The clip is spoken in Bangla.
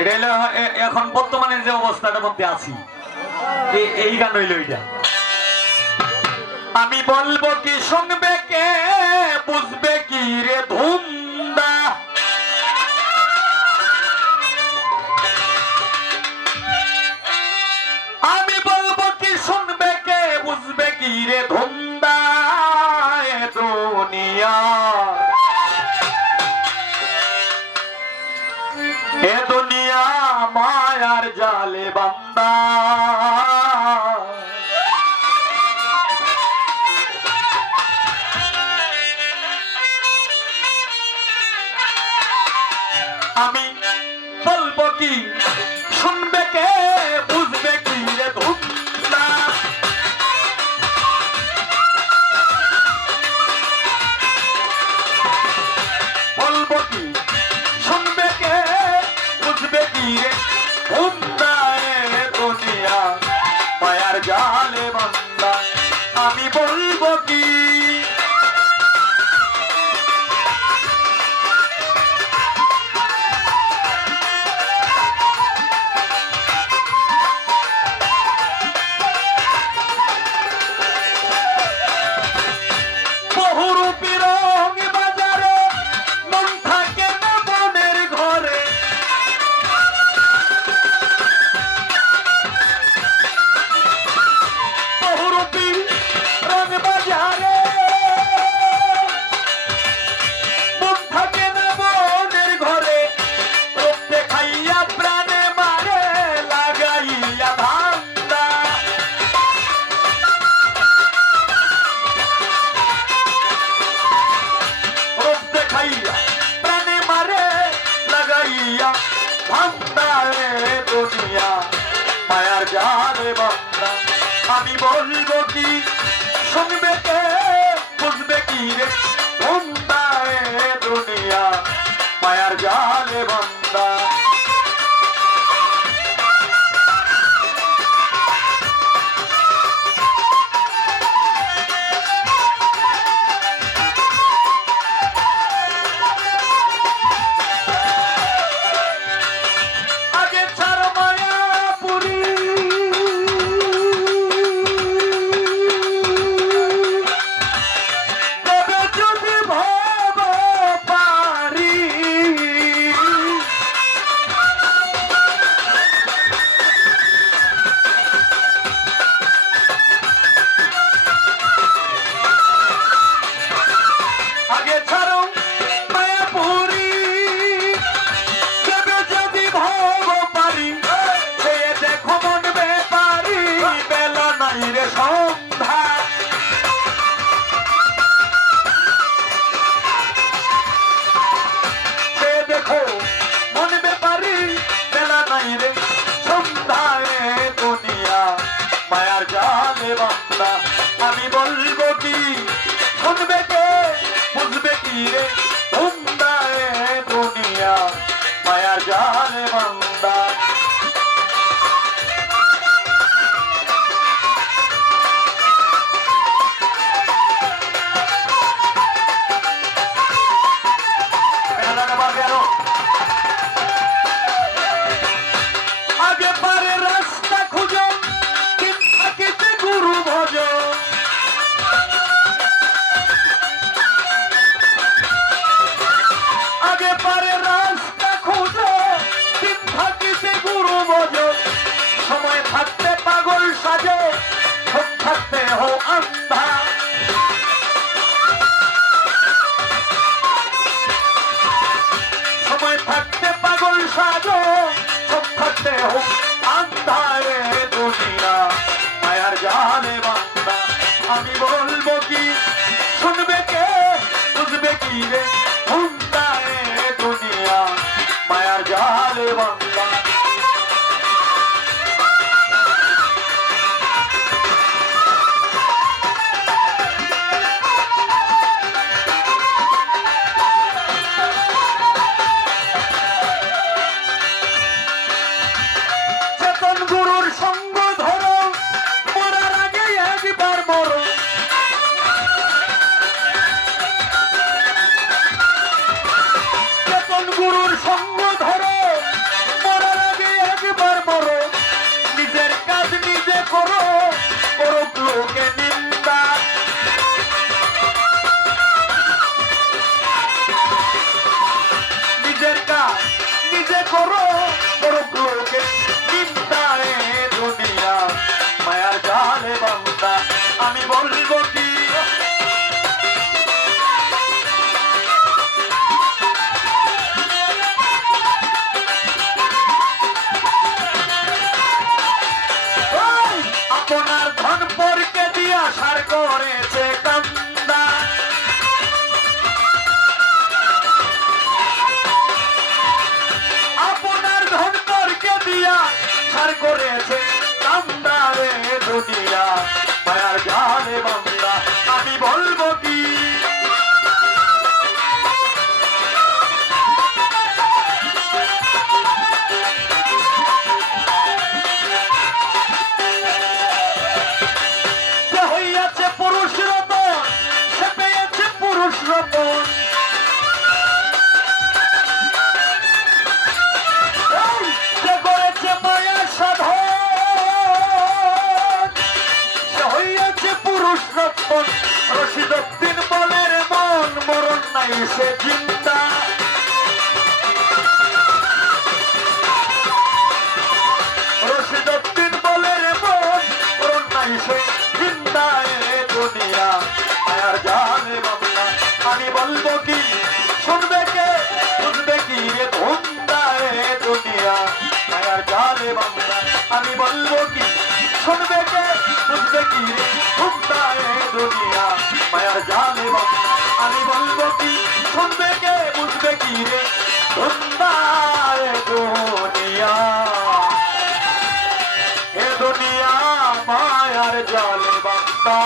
এটা হলো এখন বর্তমানে যে অবস্থাটার মধ্যে আছি এই গান হইল এটা। আমি বলবো কি শুনবে কে বুঝবে কি রে ধুমদা, আমি বলবো কি শুনবে কে বুঝবে কি রে ধুমদা, এ দুনিয়া এ দুনিয়া মায়ার জালে বান্দা, আমি বলবো কি শুনবে কে বুঝবে কি রে ধুমদা, বলবো কি শুনবে কে বুঝবে কি রে ধুমদা, এ দুনিয়া মায়ার জালে বান্দা, আমি বলবো কি বহুরূপী রং বাজারে মন থাকে না মনের ঘরে, বহুরূপী রং বাজারে মন থাকে না মনের ঘরে, রূপ দেখাইয়া প্রাণে মারে লাগাইয়া ধান্দা, রূপ দেখাইয়া প্রাণে মারে লাগাইয়া ধান্দা, এ দুনিয়া মায়ার জালে বান্দা, আমি বলবো কি শুনবে কে বুঝবে কি রে ধুমদা, এ দুনিয়া মায়ার জালে বান্দা, আগে ছাড় মায়াপুরী, তবে যদি ভাব পারি, আগে ছাড়ো মায়াপুরী, তবে যদি ভাব পারি, সে দেখো মন বেপারি, বেলা নাই রে সন্ধ্যা, সে দেখো মন বেপারি, বেলা নাই রে সন্ধ্যা, এ দুনিয়া মায়ার জালে বান্দা, আমি বলবো কি শুনবে কে বুঝবে কি রে ধুমদা, এ দুনিয়া মায়ার জালে বান্দা, আগে পারে রাস্তা খুঁজো কিন্তু গুরু ভজ, আগে পারে রাস্তা খুঁজো কিন্তু গুরু ভজ, সময় থাকতে পাগল সাজো সব থাকতে হো আন্ধা, সময় থাকতে পাগল সাজো সব থাকতে হো আন্ধা, এ দুনিয়া মায়ার জালে বান্দা, আমি বলবো কি শুনবে কে বুঝবে কি রে ধুমদা, এ দুনিয়া মায়ার জালে বান্দা, চেতন গুরুর সঙ্গ ধরো মরার আগে একবার মরো, চেতন গুরুর সঙ্গ ধরো মরার করো করুক লোকে নিন্দা এ দুনিয়া মায়ার জালে বান্দা আমি বলবো কি আপনার ধন পরকে দিয়া সার করেছে কান্দা আপনার ধন পরকে দিয়া সার করেছে কান্দা রে দুনিয়া মায়ার জালে বান্দা আমি বলবো কি পুরুষ রতন সে পেয়েছে পুরুষ রতন সে করেছে মায়ার সাধন সে হইয়াছে পুরুষ রতন রশিদউদ্দিন বলের মন মরণ নাই সে জিন্দা রশিদউদ্দিন বলের মন মরণ নাই সে জিন্দা দুনিয়া মায়ার জালে বান্দা আমি বলবো কি শুনবে কে বুঝবে কি রে ধুন্দা এ দুনিয়া মায়ার জালে বান্দা আমি বলবো কি শুনবে কে বুঝবে কি রে ধুন্দা এ দুনিয়া মায়ার জালে বান্দা আমি বলবো কি শুনবে কে বুঝবে কি রে ধুন্দা এ দুনিয়া মায়ার জালে বান্দা